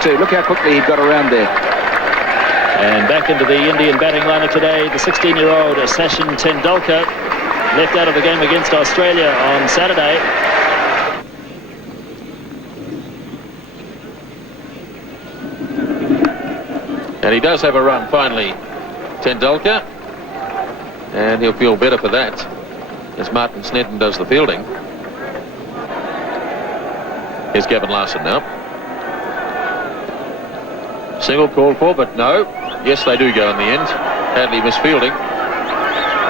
too. Look how quickly he got around there. And back into the Indian batting lineup today, the 16-year-old Sachin Tendulkar, left out of the game against Australia on Saturday. And he does have a run finally, Tendulkar, and he'll feel better for that as Martin Snedden does the fielding. Here's Gavin Larson now. Single called for, but no. Yes, they do go in the end. Hadley misfielding.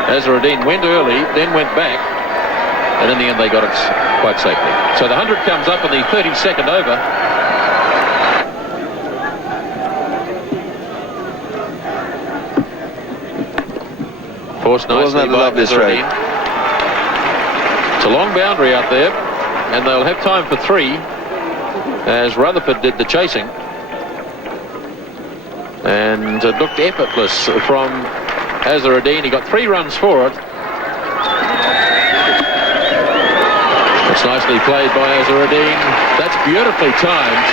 Azharuddin went early, then went back, and in the end they got it quite safely. So the 100 comes up in the 32nd over. Forced nicely by Azharuddin. It's a long boundary out there, and they'll have time for 3, as Rutherford did the chasing. And it looked effortless from Azharuddin. He got 3 runs for it. It's nicely played by Azharuddin. That's beautifully timed,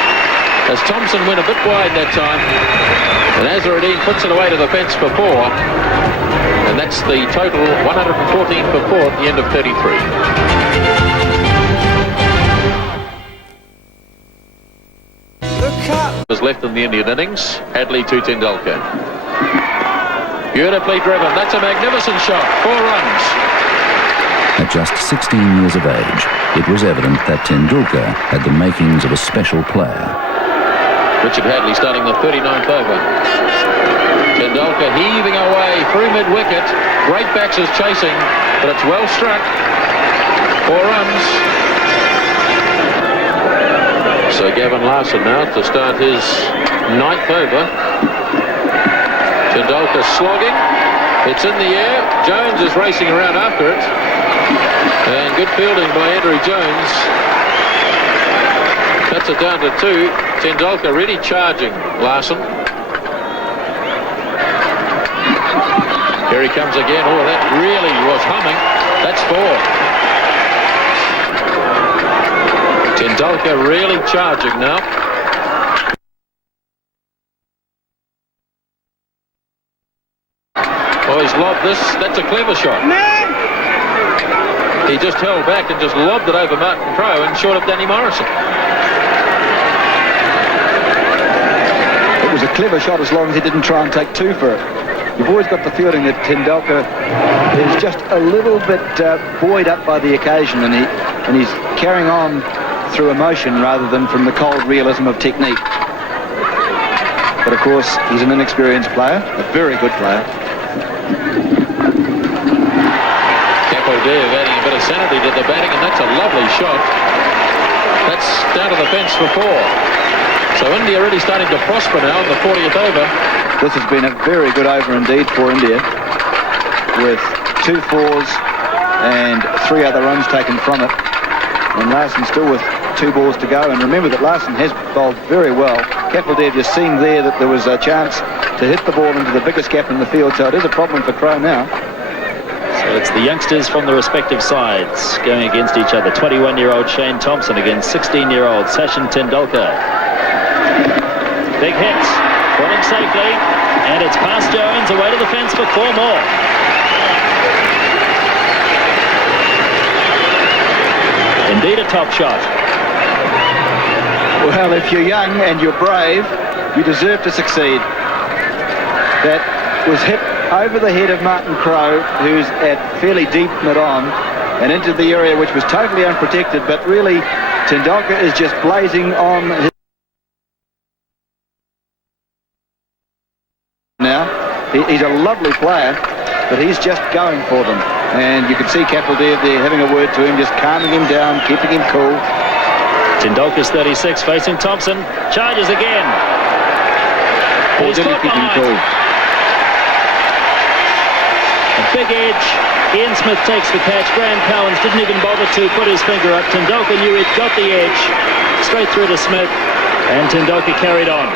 as Thompson went a bit wide that time, and Azharuddin puts it away to the fence for 4. And that's the total, 114 for 4 at the end of 33. Was left in the Indian innings. Hadley to Tendulkar. Beautifully driven. That's a magnificent shot. 4 runs. At just 16 years of age, it was evident that Tendulkar had the makings of a special player. Richard Hadley starting the 39th over. Tendulkar heaving away through mid-wicket. Great backs is chasing, but it's well struck. 4 runs. So Gavin Larson now to start his 9th over. Tendulkar slogging. It's in the air. Jones is racing around after it. And good fielding by Andrew Jones. That's it down to 2. Tendulkar really charging Larson. Here he comes again. Oh, that really was humming. That's 4. Tendulkar really charging now. Oh, he's lobbed this. That's a clever shot. He just held back and just lobbed it over Martin Crowe and short of Danny Morrison. It was a clever shot as long as he didn't try and take 2 for it. You've always got the feeling that Tendulkar is just a little bit buoyed up by the occasion, and he's carrying on through emotion rather than from the cold realism of technique. But of course, he's an inexperienced player, a very good player. Kapildev adding a bit of sanity to the batting, and that's a lovely shot. That's down to the fence for 4. So India really starting to prosper now in the 40th over. This has been a very good over indeed for India, with 2 4s and 3 other runs taken from it. And Larson still with 2 balls to go. And remember that Larson has bowled very well. Kapildev just seeing there that there was a chance to hit the ball into the biggest gap in the field. So it is a problem for Crowe now. So it's the youngsters from the respective sides going against each other. 21-year-old Shane Thompson against 16-year-old Sachin Tendulkar. Big hits. Caught him safely. And it's past Jones, away to the fence for 4 more. Indeed a top shot. Well, if you're young and you're brave, you deserve to succeed. That was hit over the head of Martin Crowe, who's at fairly deep mid-on, and into the area which was totally unprotected, but really Tendulkar is just blazing on his... Now, he's a lovely player, but he's just going for them. And you can see Kapildev there having a word to him, just calming him down, keeping him cool. Tendulkar's 36, facing Thompson. Charges again. Or did he keep him cool? A big edge. Ian Smith takes the catch. Graham Cowans didn't even bother to put his finger up. Tendulkar knew he'd got the edge. Straight through to Smith. And Tendulkar carried on.